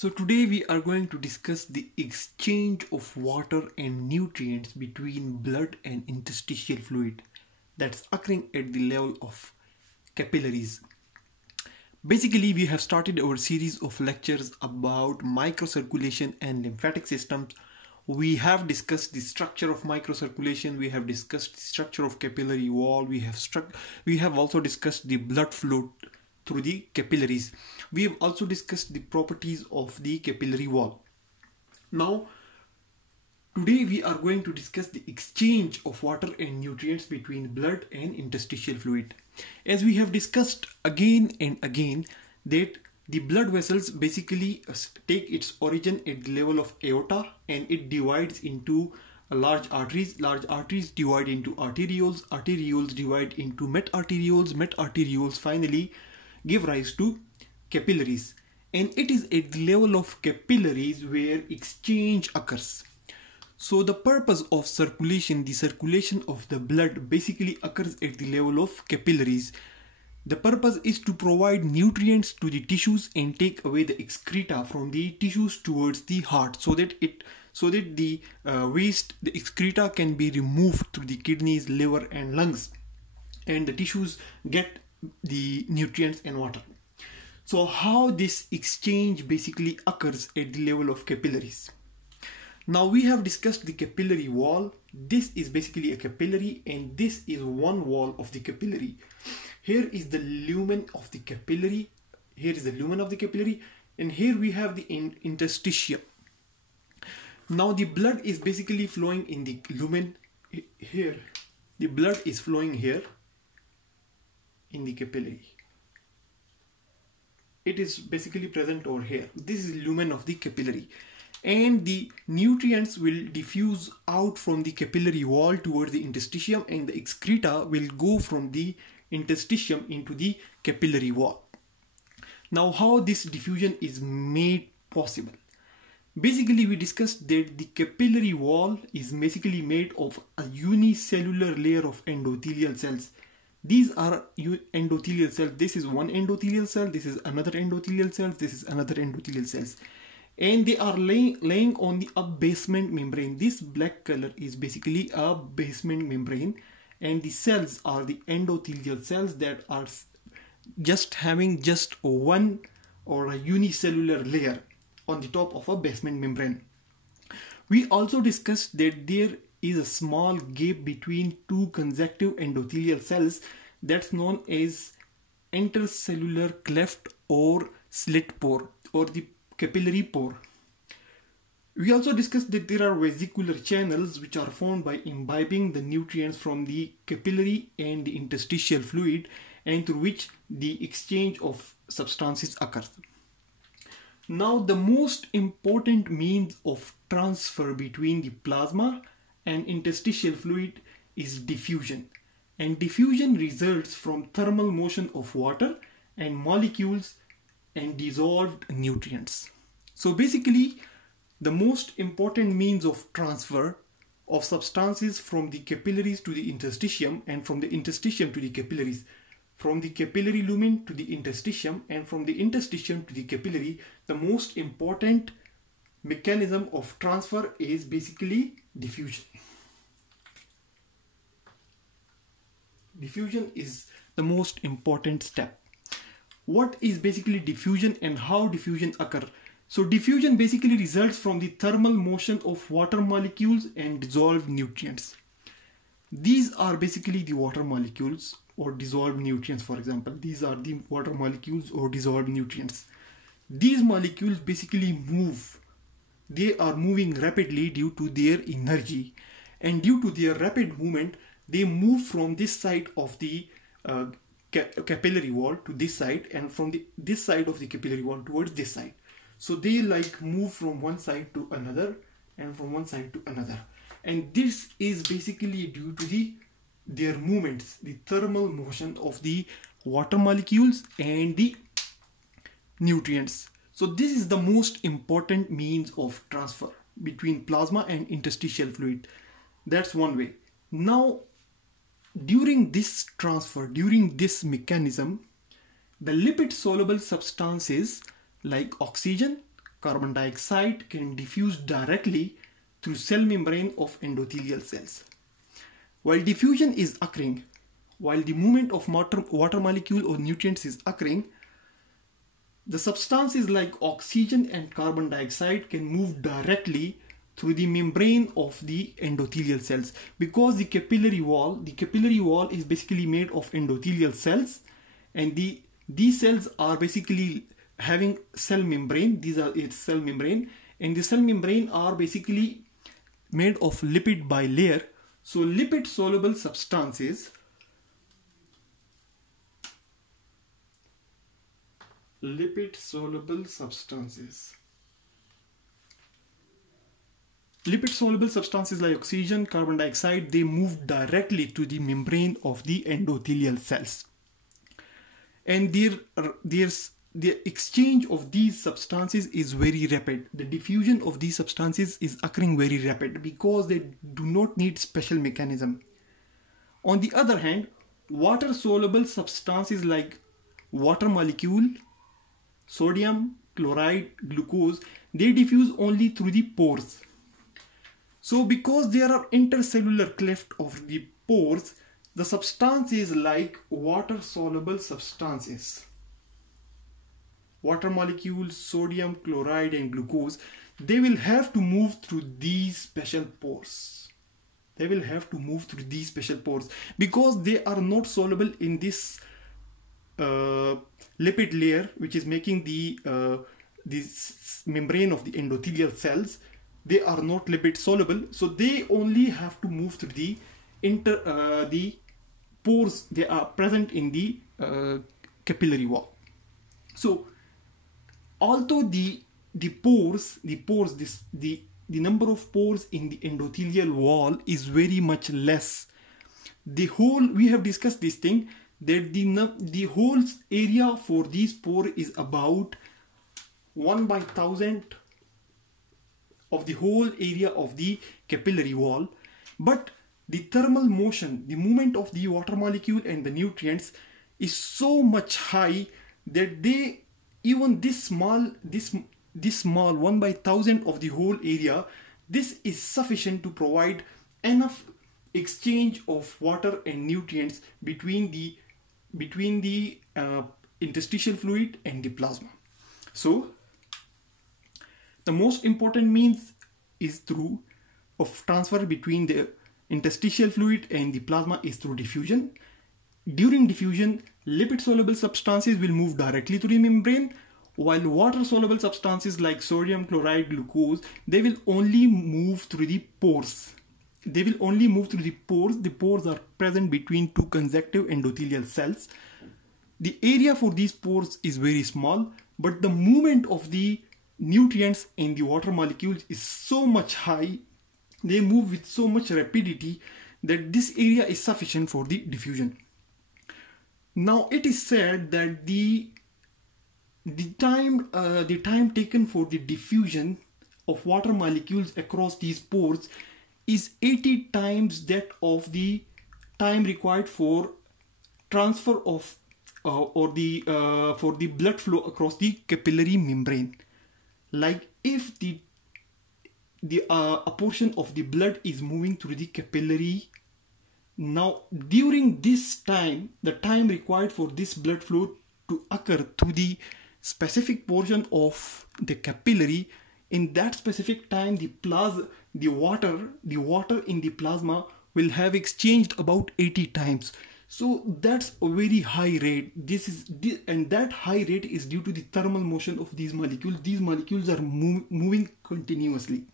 So today we are going to discuss the exchange of water and nutrients between blood and interstitial fluid that's occurring at the level of capillaries. Basically, we have started our series of lectures about microcirculation and lymphatic systems. We have discussed the structure of microcirculation, we have discussed the structure of capillary wall, we have also discussed the blood flow through the capillaries. We have also discussed the properties of the capillary wall. Now, today we are going to discuss the exchange of water and nutrients between blood and interstitial fluid. As we have discussed again and again that the blood vessels basically take its origin at the level of aorta and it divides into large arteries divide into arterioles divide into metarterioles finally give rise to capillaries, and it is at the level of capillaries where exchange occurs. So the purpose of circulation, the circulation of the blood basically occurs at the level of capillaries. The purpose is to provide nutrients to the tissues and take away the excreta from the tissues towards the heart so that the waste, the excreta can be removed through the kidneys, liver and lungs, and the tissues get the nutrients and water. So how this exchange basically occurs at the level of capillaries. Now we have discussed the capillary wall. This is basically a capillary and this is one wall of the capillary. Here is the lumen of the capillary. Here is the lumen of the capillary and here we have the interstitium. Now the blood is basically flowing in the lumen. Here the blood is flowing here in the capillary. It is basically present over here. This is lumen of the capillary, and the nutrients will diffuse out from the capillary wall towards the interstitium and the excreta will go from the interstitium into the capillary wall. Now how this diffusion is made possible? Basically we discussed that the capillary wall is basically made of a unicellular layer of endothelial cells. These are endothelial cells. This is one endothelial cell, this is another endothelial cell, this is another endothelial cells. And they are laying on the basement membrane. This black color is basically a basement membrane and the cells are the endothelial cells that are just having just one or a unicellular layer on the top of a basement membrane. We also discussed that there is a small gap between two consecutive endothelial cells that's known as intercellular cleft or slit pore or the capillary pore. We also discussed that there are vesicular channels which are formed by imbibing the nutrients from the capillary and the interstitial fluid and through which the exchange of substances occurs. Now the most important means of transfer between the plasma and interstitial fluid is diffusion, and diffusion results from thermal motion of water and molecules and dissolved nutrients. So basically the most important means of transfer of substances from the capillaries to the interstitium and from the interstitium to the capillaries, from the capillary lumen to the interstitium and from the interstitium to the capillary, the most important mechanism of transfer is basically diffusion. Diffusion is the most important step. What is basically diffusion and how diffusion occurs? So diffusion basically results from the thermal motion of water molecules and dissolved nutrients. These are basically the water molecules or dissolved nutrients, for example. These are the water molecules or dissolved nutrients. These molecules basically move. They are moving rapidly due to their energy, and due to their rapid movement they move from this side of the capillary wall to this side and from this side of the capillary wall towards this side. So they like move from one side to another and from one side to another, and this is basically due to their movements, the thermal motion of the water molecules and the nutrients. So this is the most important means of transfer between plasma and interstitial fluid. That's one way. Now during this transfer, during this mechanism, the lipid soluble substances like oxygen, carbon dioxide can diffuse directly through cell membrane of endothelial cells. While diffusion is occurring, while the movement of water molecule or nutrients is occurring, the substances like oxygen and carbon dioxide can move directly through the membrane of the endothelial cells, because the capillary wall is basically made of endothelial cells, and these cells are basically having cell membrane. These are its cell membrane, and the cell membrane are basically made of lipid bilayer. So lipid soluble substances like oxygen, carbon dioxide, they move directly to the membrane of the endothelial cells, and the exchange of these substances is very rapid. The diffusion of these substances is occurring very rapid because they do not need special mechanism. On the other hand, water soluble substances like water molecule, sodium, chloride, glucose, they diffuse only through the pores. So because there are intercellular cleft of the pores, the substances like water soluble substances, water molecules, sodium, chloride and glucose, they will have to move through these special pores. Because they are not soluble in this lipid layer which is making this membrane of the endothelial cells. They are not lipid soluble, so they only have to move through the pores. They are present in the capillary wall. So although the number of pores in the endothelial wall is very much less, we have discussed this thing, that the whole area for these pores is about 1/1000 of the whole area of the capillary wall. But the thermal motion, the movement of the water molecule and the nutrients is so much high that even this small 1/1000 of the whole area, this is sufficient to provide enough exchange of water and nutrients between the interstitial fluid and the plasma. So the most important means of transfer between the interstitial fluid and the plasma is through diffusion. During diffusion, lipid soluble substances will move directly to the membrane, while water soluble substances like sodium, chloride, glucose, they will only move through the pores. The pores are present between two conjunctive endothelial cells. The area for these pores is very small, but the movement of the nutrients in the water molecules is so much high, they move with so much rapidity that this area is sufficient for the diffusion. Now it is said that the time taken for the diffusion of water molecules across these pores is 80 times that of the time required for transfer of for the blood flow across the capillary membrane. Like if a portion of the blood is moving through the capillary, now during this time, the time required for this blood flow to occur through the specific portion of the capillary, in that specific time the water in the plasma will have exchanged about 80 times. So that's a very high rate. And that high rate is due to the thermal motion of these molecules. These molecules are moving continuously.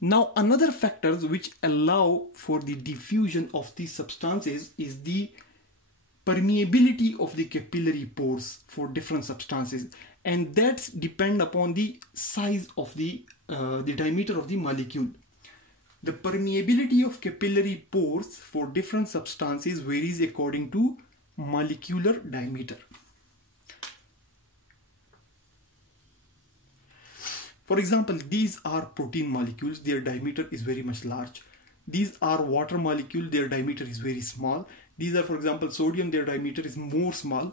Now another factors which allow for the diffusion of these substances is the permeability of the capillary pores for different substances, and that's depend upon the size of the diameter of the molecule. The permeability of capillary pores for different substances varies according to molecular diameter. For example, these are protein molecules, their diameter is very much large. These are water molecules, their diameter is very small. These are, for example, sodium, their diameter is more small.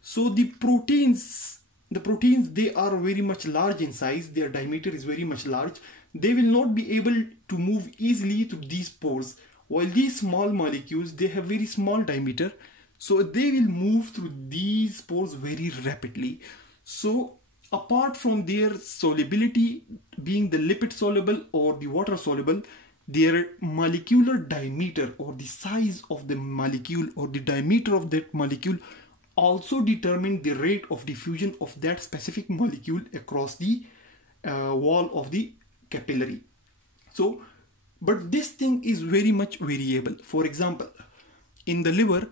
So the proteins the proteins, they are very much large in size, their diameter is very much large, they will not be able to move easily through these pores, while these small molecules, they have very small diameter, so they will move through these pores very rapidly. So apart from their solubility being the lipid soluble or the water soluble, their molecular diameter or the size of the molecule or the diameter of that molecule also determine the rate of diffusion of that specific molecule across the wall of the capillary. So, but this thing is very much variable. For example, in the liver,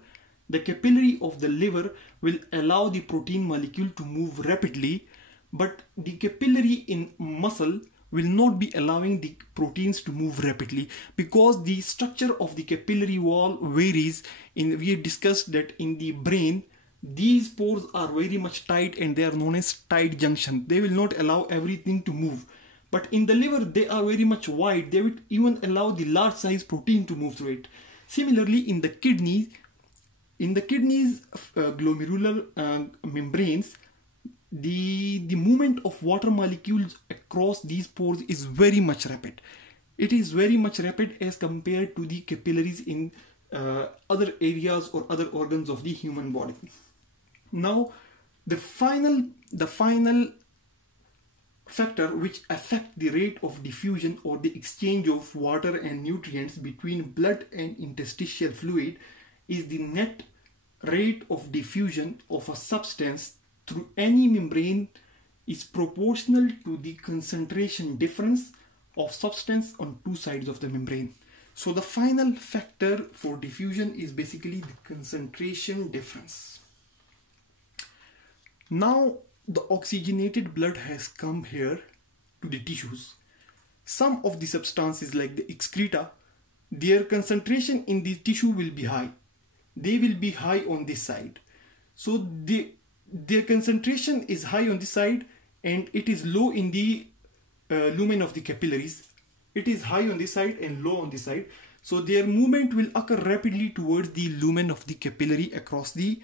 the capillary of the liver will allow the protein molecule to move rapidly, but the capillary in muscle will not be allowing the proteins to move rapidly because the structure of the capillary wall varies. We discussed that in the brain, these pores are very much tight and they are known as tight junction. They will not allow everything to move. But in the liver, they are very much wide. They would even allow the large size protein to move through it. Similarly, in the kidneys, glomerular membranes, the movement of water molecules across these pores is very much rapid. It is very much rapid as compared to the capillaries in other areas or other organs of the human body. Now, the final factor which affect the rate of diffusion or the exchange of water and nutrients between blood and interstitial fluid is the net rate of diffusion of a substance through any membrane is proportional to the concentration difference of substance on two sides of the membrane. So the final factor for diffusion is basically the concentration difference. Now the oxygenated blood has come here to the tissues. Some of the substances like the excreta, their concentration in the tissue will be high. They will be high on this side. So their concentration is high on this side and it is low in the lumen of the capillaries. It is high on this side and low on this side. So their movement will occur rapidly towards the lumen of the capillary across the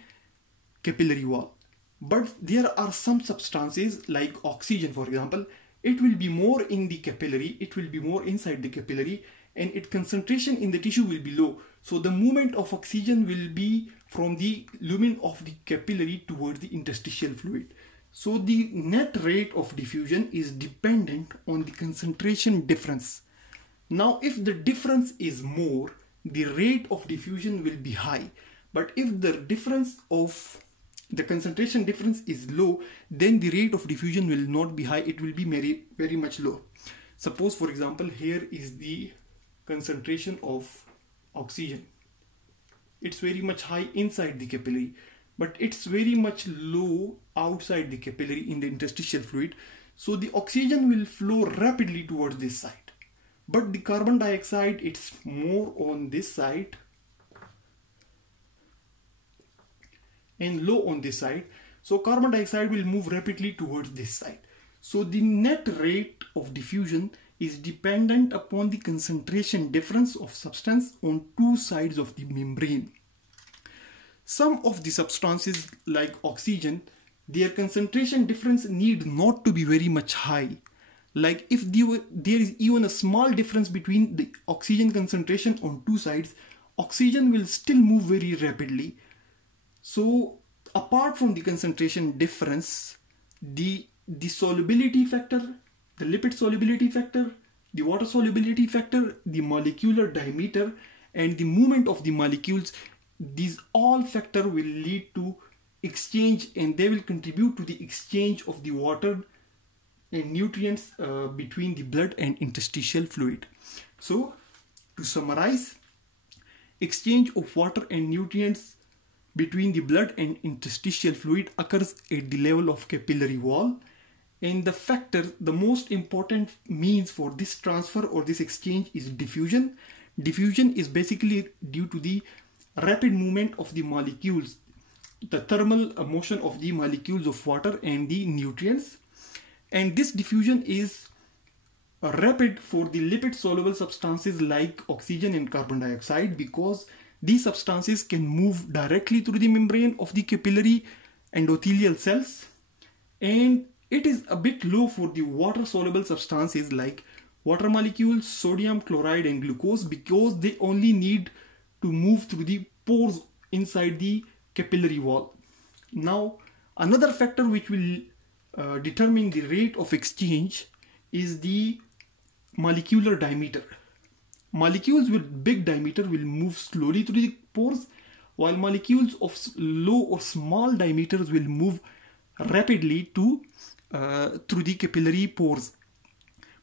capillary wall. But there are some substances like oxygen, for example, it will be more in the capillary, it will be more inside the capillary, and its concentration in the tissue will be low. So the movement of oxygen will be from the lumen of the capillary towards the interstitial fluid. So the net rate of diffusion is dependent on the concentration difference. Now if the difference is more, the rate of diffusion will be high. But if the concentration difference is low, then the rate of diffusion will not be high, it will be very, very much low. Suppose, for example, here is the concentration of oxygen. It's very much high inside the capillary, but it's very much low outside the capillary in the interstitial fluid. So the oxygen will flow rapidly towards this side. But the carbon dioxide, it's more on this side and low on this side. So carbon dioxide will move rapidly towards this side. So the net rate of diffusion is dependent upon the concentration difference of substance on two sides of the membrane. Some of the substances like oxygen, their concentration difference need not to be very much high. Like if there is even a small difference between the oxygen concentration on two sides, oxygen will still move very rapidly. So apart from the concentration difference, the solubility factor, the lipid solubility factor, the water solubility factor, the molecular diameter, and the movement of the molecules, these all factors will lead to exchange, and they will contribute to the exchange of the water and nutrients between the blood and interstitial fluid. So to summarize, exchange of water and nutrients between the blood and interstitial fluid occurs at the level of capillary wall, and the most important means for this transfer or this exchange is diffusion. Diffusion is basically due to the rapid movement of the molecules, the thermal motion of the molecules of water and the nutrients, and this diffusion is rapid for the lipid soluble substances like oxygen and carbon dioxide, because these substances can move directly through the membrane of the capillary endothelial cells, and it is a bit low for the water soluble substances like water molecules, sodium chloride and glucose, because they only need to move through the pores inside the capillary wall. Now another factor which will determine the rate of exchange is the molecular diameter. Molecules with big diameter will move slowly through the pores, while molecules of low or small diameters will move rapidly through the capillary pores.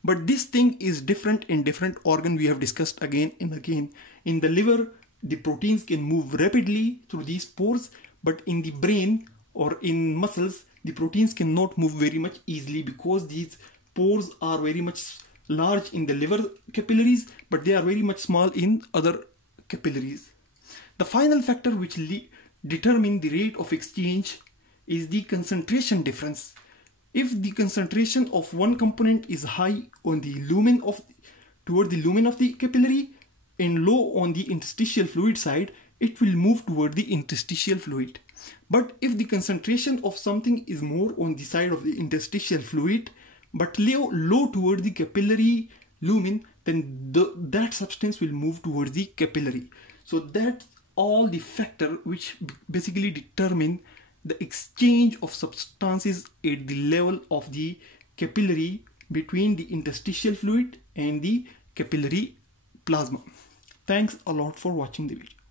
But this thing is different in different organ. We have discussed again and again. In the liver, the proteins can move rapidly through these pores, but in the brain or in muscles, the proteins cannot move very much easily because these pores are very much large in the liver capillaries, but they are very much small in other capillaries. The final factor which determine the rate of exchange is the concentration difference. If the concentration of one component is high on the toward the lumen of the capillary and low on the interstitial fluid side, it will move toward the interstitial fluid. But if the concentration of something is more on the side of the interstitial fluid but low toward the capillary lumen, then that substance will move towards the capillary. So that's all the factor which basically determine the exchange of substances at the level of the capillary between the interstitial fluid and the capillary plasma. Thanks a lot for watching the video.